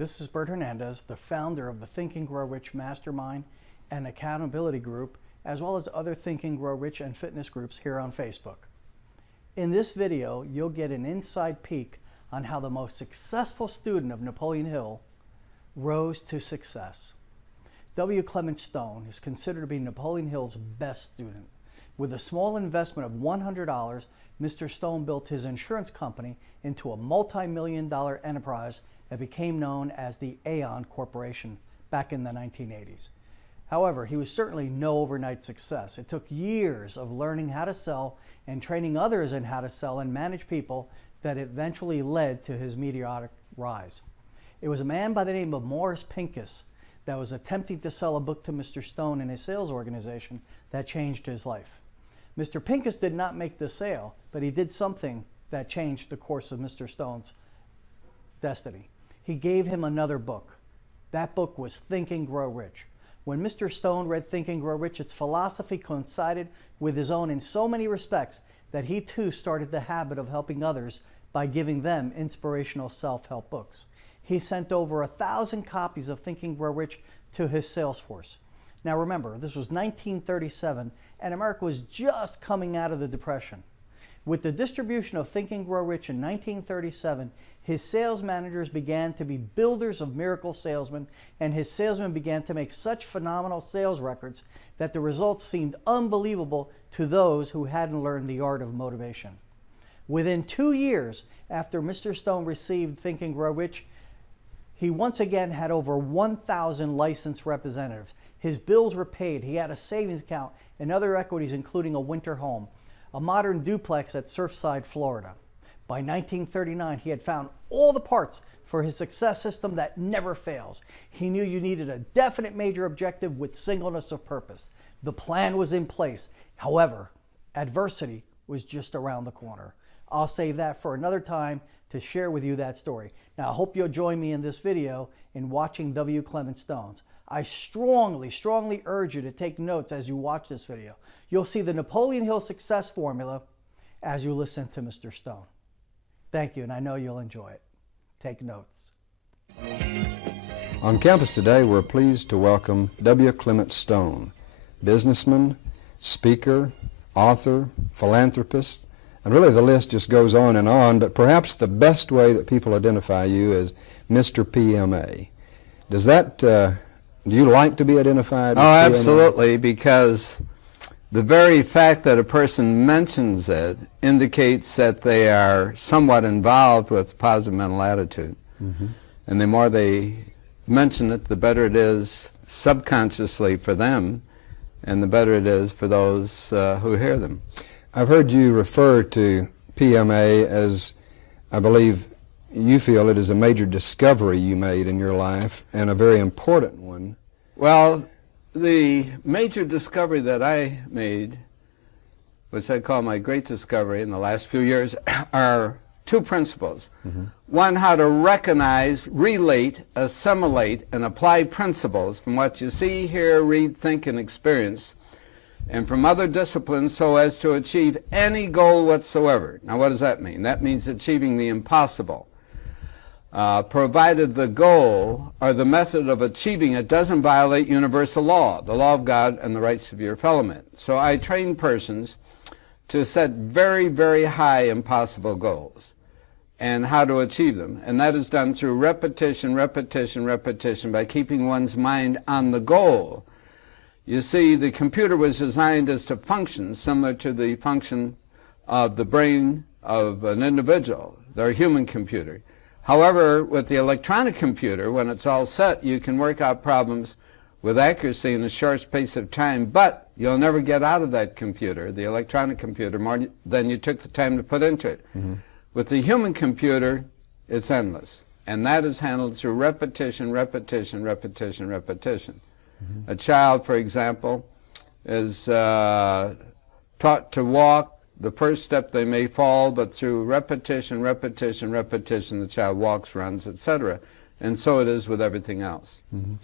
This is Bert Hernandez, the founder of the Think and Grow Rich Mastermind and Accountability Group, as well as other Think and Grow Rich and fitness groups here on Facebook. In this video, you'll get an inside peek on how the most successful student of Napoleon Hill rose to success. W Clement Stone is considered to be Napoleon Hill's best student. With a small investment of $100, Mr. Stone built his insurance company into a multi-million-dollar enterprise that became known as the Aon Corporation back in the 1980s. However, he was certainly no overnight success. It took years of learning how to sell and training others in how to sell and manage people that eventually led to his meteoric rise. It was a man by the name of Morris Pincus that was attempting to sell a book to Mr. Stone and his sales organization that changed his life. Mr. Pincus did not make the sale, but he did something that changed the course of Mr. Stone's destiny. He gave him another book. That book was Think and Grow Rich. When Mr. Stone read Think and Grow Rich, its philosophy coincided with his own in so many respects that he too started the habit of helping others by giving them inspirational self-help books. He sent over 1,000 copies of Think and Grow Rich to his sales force. Now remember, this was 1937 and America was just coming out of the Depression. With the distribution of Think and Grow Rich in 1937, his sales managers began to be builders of miracle salesmen, and his salesmen began to make such phenomenal sales records that the results seemed unbelievable to those who hadn't learned the art of motivation. Within 2 years after Mr. Stone received Think and Grow Rich, he once again had over 1,000 licensed representatives. His bills were paid. He had a savings account and other equities, including a winter home, a modern duplex at Surfside, Florida. By 1939, he had found all the parts for his success system that never fails. He knew you needed a definite major objective with singleness of purpose. The plan was in place. However, adversity was just around the corner. I'll save that for another time to share with you that story. Now, I hope you'll join me in this video in watching W Clement Stone's. I strongly urge you to take notes as you watch this video. You'll see the Napoleon Hill success formula as you listen to Mr. Stone. Thank you, and I know you'll enjoy it. Take notes. On campus today, we're pleased to welcome W. Clement Stone, businessman, speaker, author, philanthropist, and really the list just goes on, but perhaps the best way that people identify you is Mr. PMA. Does that, do you like to be identified with PMA? Absolutely, because the very fact that a person mentions it indicates that they are somewhat involved with positive mental attitude. Mm-hmm. And the more they mention it, the better it is subconsciously for them, and the better it is for those who hear them. I've heard you refer to PMA as, I believe you feel it is a major discovery you made in your life, and a very important one. Well, the major discovery that I made, which I call my great discovery in the last few years, are two principles. Mm-hmm. One, how to recognize, relate, assimilate, and apply principles from what you see, hear, read, think, and experience, and from other disciplines so as to achieve any goal whatsoever. Now, what does that mean? That means achieving the impossible. Provided the goal or the method of achieving it doesn't violate universal law, the law of God and the rights of your fellow men. So I train persons to set very, very high impossible goals and how to achieve them. And that is done through repetition, repetition, repetition, by keeping one's mind on the goal. You see, the computer was designed as to function similar to the function of the brain of an individual, their human computer. However, with the electronic computer, when it's all set, you can work out problems with accuracy in a short space of time, but you'll never get out of that computer, the electronic computer, more than you took the time to put into it. Mm-hmm. With the human computer, it's endless, and that is handled through repetition, repetition, repetition, repetition. Mm-hmm. A child, for example, is taught to walk. The first step they may fall, but through repetition, repetition, repetition, the child walks, runs, etc. And so it is with everything else. Mm-hmm.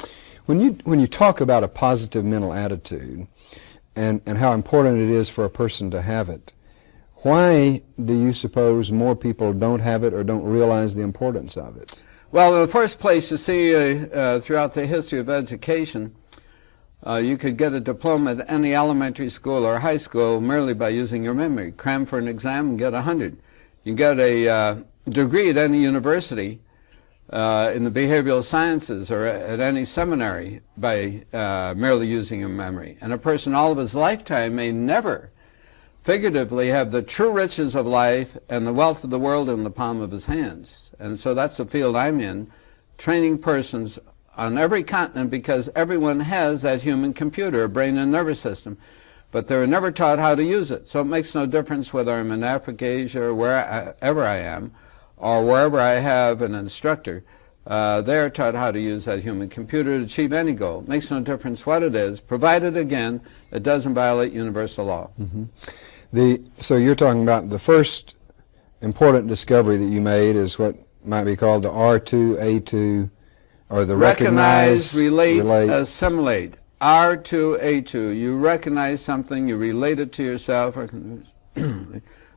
When you talk about a positive mental attitude and how important it is for a person to have it, why do you suppose more people don't have it or don't realize the importance of it? Well, in the first place, you see, throughout the history of education, you could get a diploma at any elementary school or high school merely by using your memory. Cram for an exam and get 100. You get a degree at any university in the behavioral sciences or at any seminary by merely using your memory. And a person all of his lifetime may never figuratively have the true riches of life and the wealth of the world in the palm of his hands. And so that's the field I'm in, training persons on every continent, because everyone has that human computer, a brain and nervous system, but they're never taught how to use it. So it makes no difference whether I'm in Africa, Asia, or wherever I am, or wherever I have an instructor. They're taught how to use that human computer to achieve any goal. It makes no difference what it is, provided, again, it doesn't violate universal law. So you're talking about the first important discovery that you made is what might be called the R2A2, or the recognize, relate, assimilate. R2A2. You recognize something, you relate it to yourself,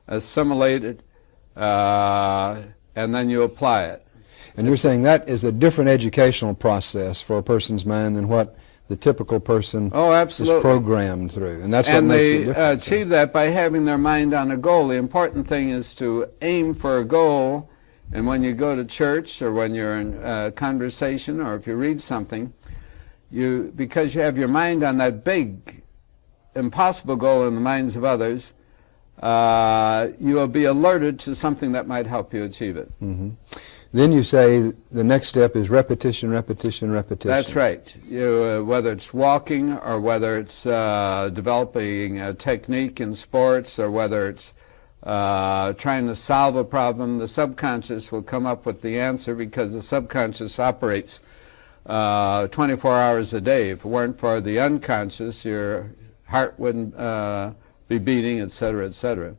assimilate it, and then you apply it. And you're saying that is a different educational process for a person's mind than what the typical person is programmed through. And that's what makes it different. And they achieve that by having their mind on a goal. The important thing is to aim for a goal, and when you go to church or when you're in conversation or if you read something, because you have your mind on that big, impossible goal in the minds of others, you will be alerted to something that might help you achieve it. Then you say the next step is repetition, repetition, repetition. That's right. Whether it's walking or whether it's developing a technique in sports or whether it's trying to solve a problem, the subconscious will come up with the answer, because the subconscious operates 24 hours a day. If it weren't for the unconscious, your heart wouldn't be beating, etc., etc.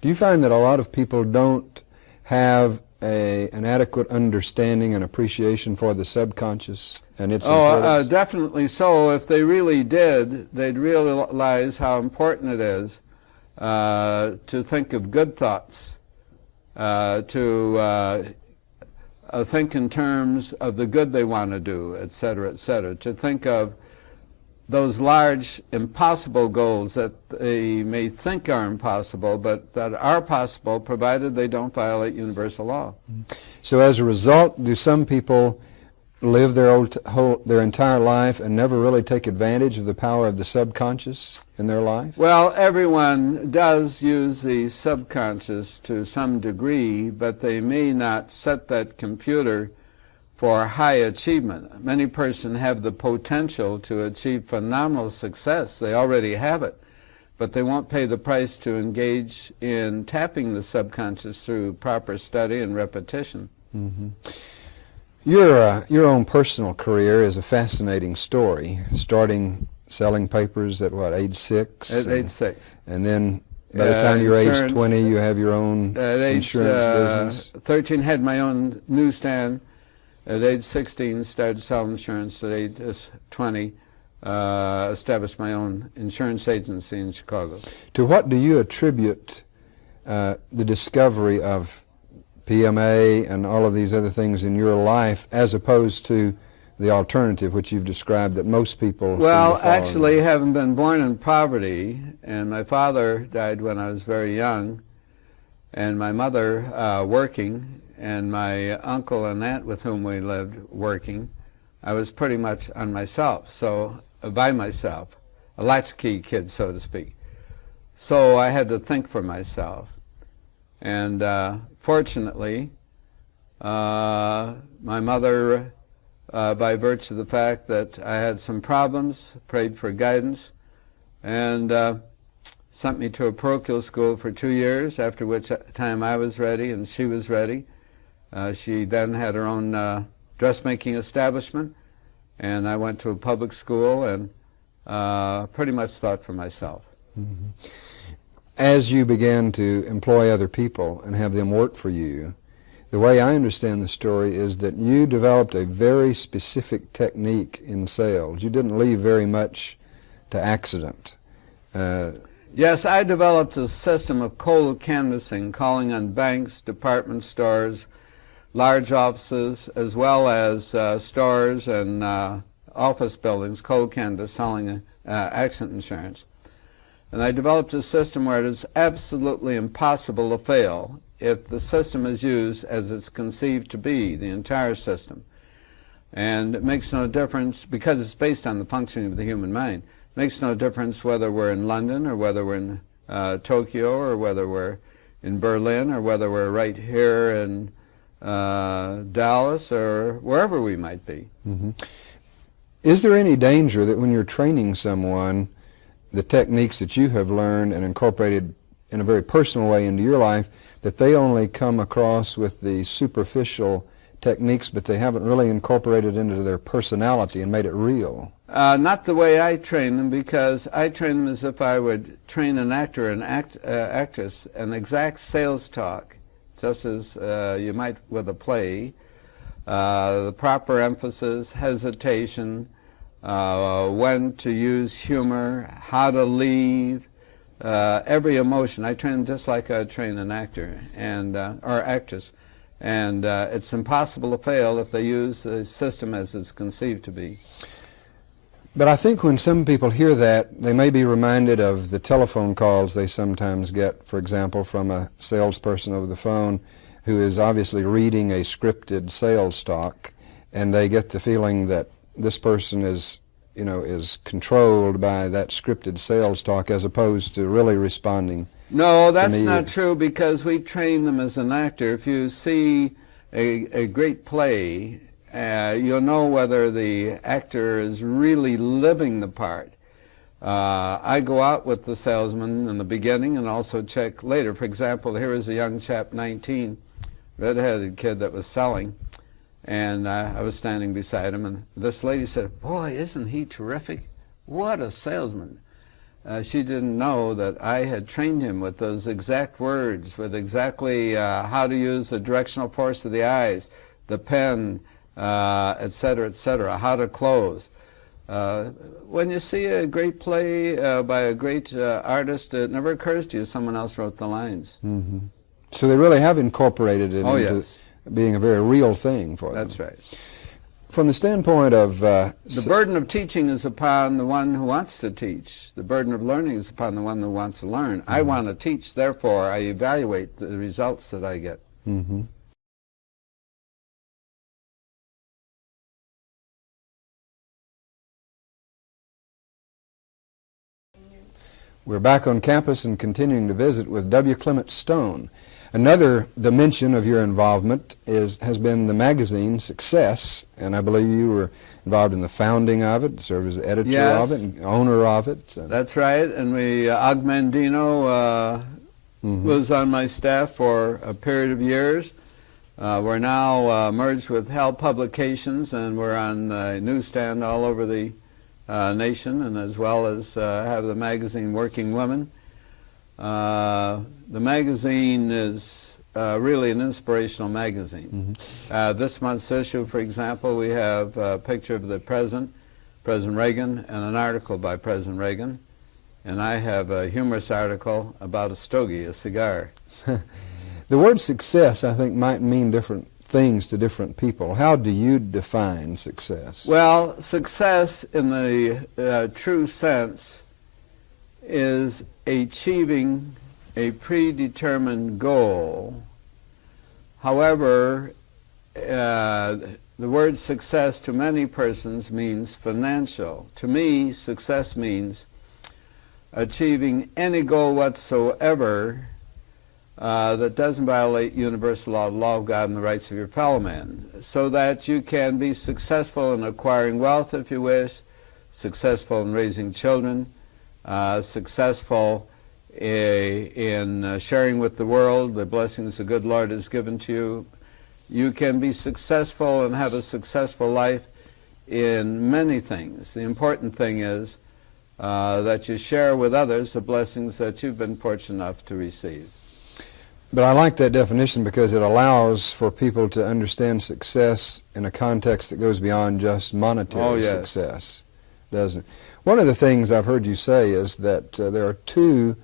Do you find that a lot of people don't have an adequate understanding and appreciation for the subconscious and its importance? Definitely so. If they really did, they'd realize how important it is to think of good thoughts, to think in terms of the good they want to do, etc., etc., to think of those large, impossible goals that they may think are impossible, but that are possible, provided they don't violate universal law. So as a result, do some people live their entire life and never really take advantage of the power of the subconscious in their life? Well, everyone does use the subconscious to some degree, but they may not set that computer for high achievement. Many persons have the potential to achieve phenomenal success. They already have it, but they won't pay the price to engage in tapping the subconscious through proper study and repetition. Your own personal career is a fascinating story, starting selling papers at what, age 6? At age 6. And then by the time you're age 20, you have your own insurance business. 13, had my own newsstand. At age 16, started selling insurance. At age 20, established my own insurance agency in Chicago. To what do you attribute the discovery of PMA and all of these other things in your life, as opposed to the alternative, which you've described that most people Well, seem to follow? actually, having been born in poverty, and my father died when I was very young, and my mother working, and my uncle and aunt with whom we lived working, I was pretty much on myself, so by myself, a latchkey kid, so to speak. So I had to think for myself. And fortunately, my mother, by virtue of the fact that I had some problems, prayed for guidance, and sent me to a parochial school for 2 years, after which time I was ready and she was ready. She then had her own dressmaking establishment, and I went to a public school and pretty much thought for myself. As you began to employ other people and have them work for you, the way I understand the story is that you developed a very specific technique in sales. You didn't leave very much to accident. Yes, I developed a system of cold canvassing, calling on banks, department stores, large offices as well as stores and office buildings, cold canvas, selling accident insurance. And I developed a system where it is absolutely impossible to fail if the system is used as it's conceived to be, the entire system. And it makes no difference, because it's based on the functioning of the human mind, it makes no difference whether we're in London or whether we're in Tokyo or whether we're in Berlin or whether we're right here in Dallas or wherever we might be. Mm-hmm. Is there any danger that when you're training someone, the techniques that you have learned and incorporated in a very personal way into your life, that they only come across with the superficial techniques, but they haven't really incorporated into their personality and made it real? Not the way I train them, because I train them as if I would train an actor, an actress, an exact sales talk, just as you might with a play. The proper emphasis, hesitation, when to use humor, how to leave, every emotion. I train just like I train an actor and or actress, and it's impossible to fail if they use the system as it's conceived to be. But I think when some people hear that, they may be reminded of the telephone calls they sometimes get, for example, from a salesperson over the phone who is obviously reading a scripted sales talk, and they get the feeling that this person is, you know, is controlled by that scripted sales talk as opposed to really responding. No, that's not true, because we train them as an actor. If you see a great play, you'll know whether the actor is really living the part. I go out with the salesman in the beginning and also check later. For example, here is a young chap, 19, red-headed kid that was selling, and I was standing beside him, and this lady said, "Boy, isn't he terrific? What a salesman." She didn't know that I had trained him with those exact words, with exactly how to use the directional force of the eyes, the pen, etc., how to close. When you see a great play by a great artist, it never occurs to you someone else wrote the lines. Mm-hmm. So they really have incorporated it into being a very real thing for them. That's right. From the standpoint of... the burden of teaching is upon the one who wants to teach. The burden of learning is upon the one who wants to learn. Mm-hmm. I want to teach, therefore I evaluate the results that I get. Mm-hmm. We're back on campus and continuing to visit with W Clement Stone. Another dimension of your involvement has been the magazine Success, and I believe you were involved in the founding of it, served as editor of it, and owner of it. That's right, and Og Mandino was on my staff for a period of years. We're now merged with Hell Publications, and we're on the newsstand all over the nation, and as well as have the magazine Working Women. The magazine is really an inspirational magazine. Mm-hmm. This month's issue, for example, we have a picture of the President Reagan, and an article by President Reagan, and I have a humorous article about a stogie, a cigar. The word success, I think, might mean different things to different people. How do you define success? Well, success in the true sense is achieving a predetermined goal. However, the word success to many persons means financial. To me, success means achieving any goal whatsoever that doesn't violate universal law, the law of God, and the rights of your fellow man, so that you can be successful in acquiring wealth, if you wish, successful in raising children, successful in sharing with the world the blessings the good Lord has given to you. You can be successful and have a successful life in many things. The important thing is that you share with others the blessings that you've been fortunate enough to receive. But I like that definition because it allows for people to understand success in a context that goes beyond just monetary success, doesn't it? One of the things I've heard you say is that there are two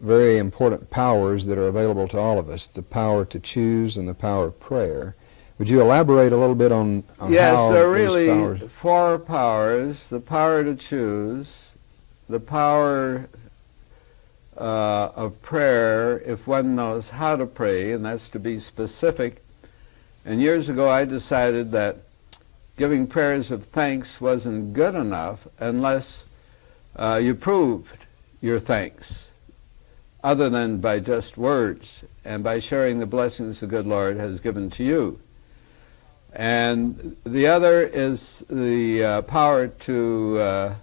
very important powers that are available to all of us, the power to choose and the power of prayer. Would you elaborate a little bit on Yes, how there are those really powers... 4 powers: the power to choose, the power of prayer, if one knows how to pray, and that's to be specific. And years ago I decided that giving prayers of thanks wasn't good enough unless you proved your thanks, other than by just words and by sharing the blessings the good Lord has given to you. And the other is the power to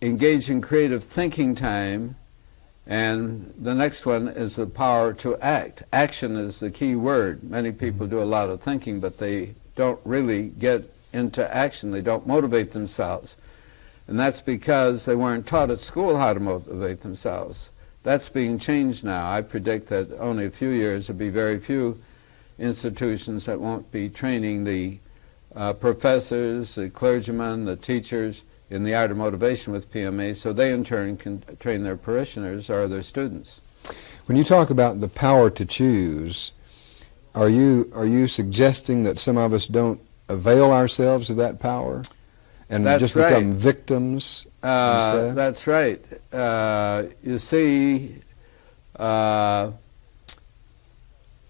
engage in creative thinking time, and the next one is the power to act. Action is the key word. Many people do a lot of thinking, but they don't really get into action. They don't motivate themselves. And that's because they weren't taught at school how to motivate themselves. That's being changed now. I predict that only a few years there'll be very few institutions that won't be training the professors, the clergymen, the teachers in the art of motivation with PMA, so they in turn can train their parishioners or their students. When you talk about the power to choose, are you suggesting that some of us don't avail ourselves of that power and That's just right. become victims instead? That's right. You see,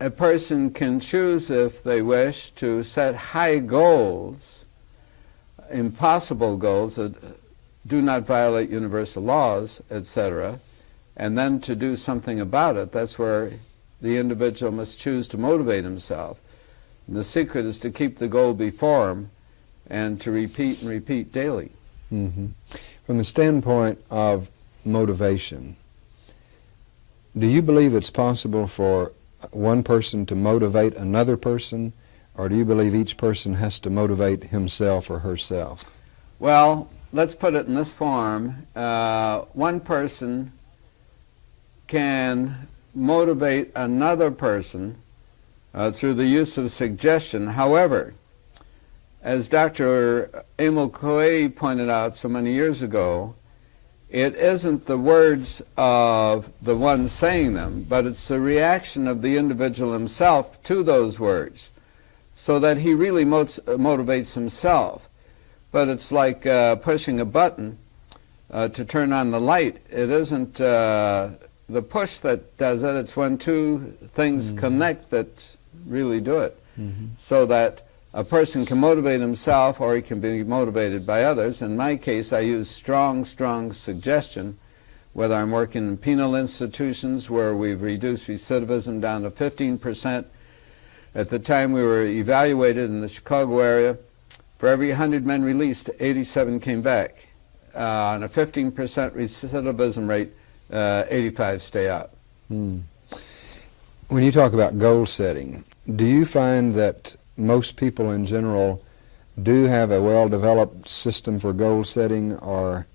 a person can choose, if they wish, to set high goals, impossible goals that do not violate universal laws, etc., and then to do something about it. That's where the individual must choose to motivate himself. And the secret is to keep the goal before him and to repeat and repeat daily. Mm-hmm. From the standpoint of motivation, do you believe it's possible for one person to motivate another person, or do you believe each person has to motivate himself or herself? Well, let's put it in this form. One person can motivate another person through the use of suggestion. However, as Dr. Emil Coué pointed out so many years ago, it isn't the words of the one saying them, but it's the reaction of the individual himself to those words, so that he really motivates himself. But it's like pushing a button to turn on the light. It isn't the push that does it, it's when two things connect that really do it. So that a person can motivate himself, or he can be motivated by others. In my case, I use strong suggestion, whether I'm working in penal institutions where we've reduced recidivism down to 15%. At the time we were evaluated in the Chicago area, for every 100 men released, 87 came back. On a 15% recidivism rate, 85 stay out. When you talk about goal setting, do you find that most people in general do have a well-developed system for goal setting, or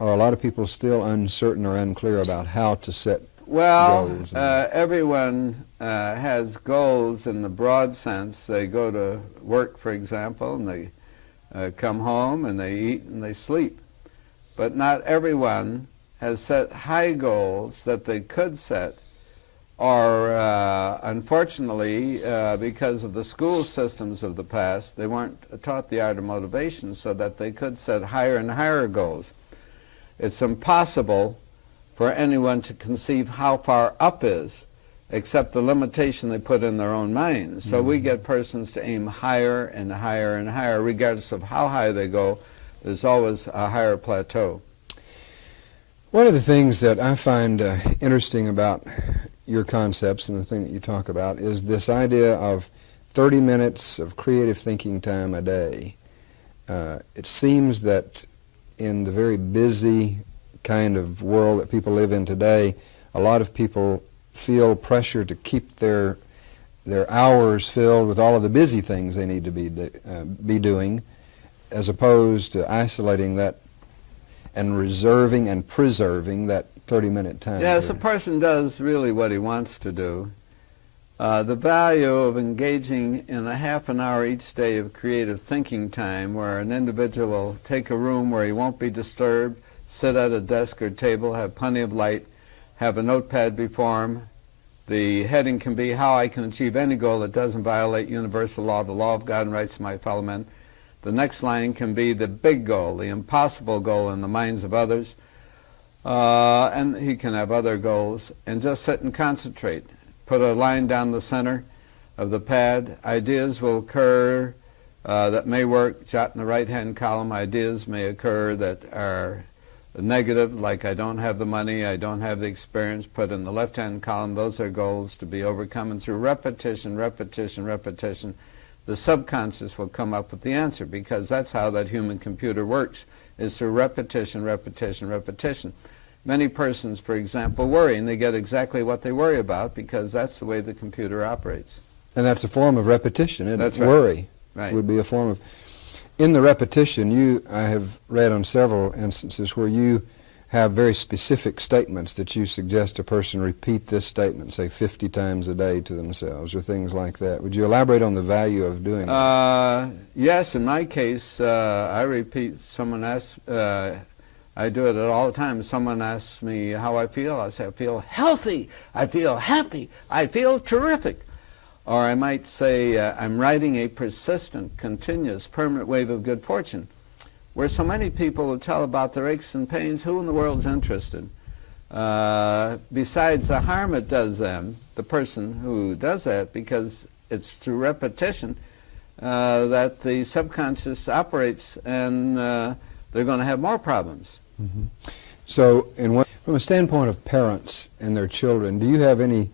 are a lot of people still uncertain or unclear about how to set goals? Well, everyone has goals in the broad sense. They go to work, for example, and they come home and they eat and they sleep. But not everyone has set high goals that they could set, or unfortunately, because of the school systems of the past, they weren't taught the art of motivation so that they could set higher and higher goals. It's impossible for anyone to conceive how far up is, except the limitation they put in their own minds. So we get persons to aim higher and higher and higher, regardless of how high they go. There's always a higher plateau. One of the things that I find interesting about your concepts and the thing that you talk about is this idea of 30 minutes of creative thinking time a day. It seems that in the very busy kind of world that people live in today, a lot of people feel pressure to keep their hours filled with all of the busy things they need to be doing, as opposed to isolating that and reserving and preserving that 30-minute time. Yes, a person does really what he wants to do. The value of engaging in a half an hour each day of creative thinking time, where an individual will take a room where he won't be disturbed, sit at a desk or table, have plenty of light, have a notepad before him, The heading can be how I can achieve any goal that doesn't violate universal law, the law of God and rights of my fellow men. The next line can be the big goal, the impossible goal in the minds of others. And he can have other goals. And just sit and concentrate. Put a line down the center of the pad. Ideas will occur that may work. Jot in the right-hand column. Ideas may occur that are negative, like I don't have the money, I don't have the experience. Put in the left-hand column. Those are goals to be overcome. And through repetition, repetition, repetition, the subconscious will come up with the answer, because that's how that human computer works, is through repetition, repetition, repetition. Many persons, for example, worry, and they get exactly what they worry about, because that's the way the computer operates. And that's a form of repetition, isn't it? That's right. Worry Right. would be a form of... In the repetition, I have read on several instances where you have very specific statements that you suggest a person repeat this statement, say 50 times a day to themselves, or things like that. Would you elaborate on the value of doing that? Yes, in my case, I repeat, someone asks, I do it all the time. Someone asks me how I feel. I say, I feel healthy, I feel happy, I feel terrific. Or I might say, I'm riding a persistent, continuous, permanent wave of good fortune. Where so many people will tell about their aches and pains, who in the world is interested? Besides the harm it does them, the person who does that, because it's through repetition that the subconscious operates, and they're going to have more problems. Mm-hmm. So, from a standpoint of parents and their children, do you have any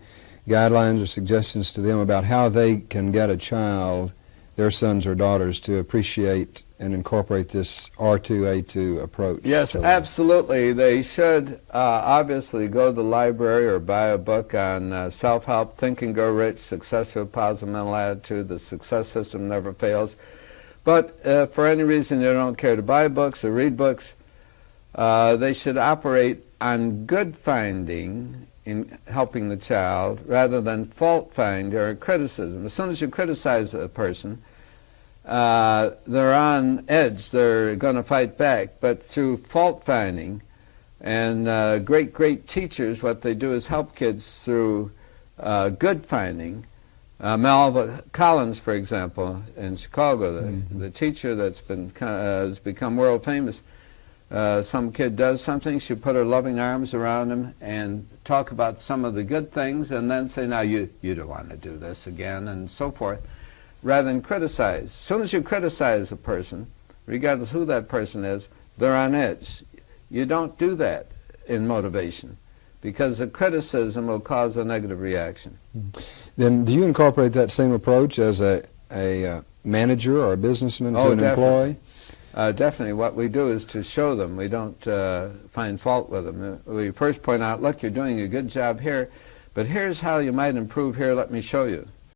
guidelines or suggestions to them about how they can get a child, their sons or daughters, to appreciate and incorporate this R2A2 approach? Yes, absolutely. They should obviously go to the library or buy a book on self-help, Think and Grow Rich, Success with a Positive Mental Attitude, The Success System Never Fails. But for any reason they don't care to buy books or read books, they should operate on good finding in helping the child, rather than fault find or criticism. As soon as you criticize a person, they're on edge, they're going to fight back. But through fault finding, and great teachers, what they do is help kids through good finding. Melva Collins, for example, in Chicago, the teacher that's has become world famous. Some kid does something, she put her loving arms around him and talk about some of the good things, and then say, now you don't want to do this again, and so forth, rather than criticize. As soon as you criticize a person, regardless who that person is, they're on edge. You don't do that in motivation, because the criticism will cause a negative reaction. Then do you incorporate that same approach as a manager or a businessman to an employee? Definitely. What we do is to show them. We don't find fault with them. We first point out, look, you're doing a good job here, but here's how you might improve here. Let me show you.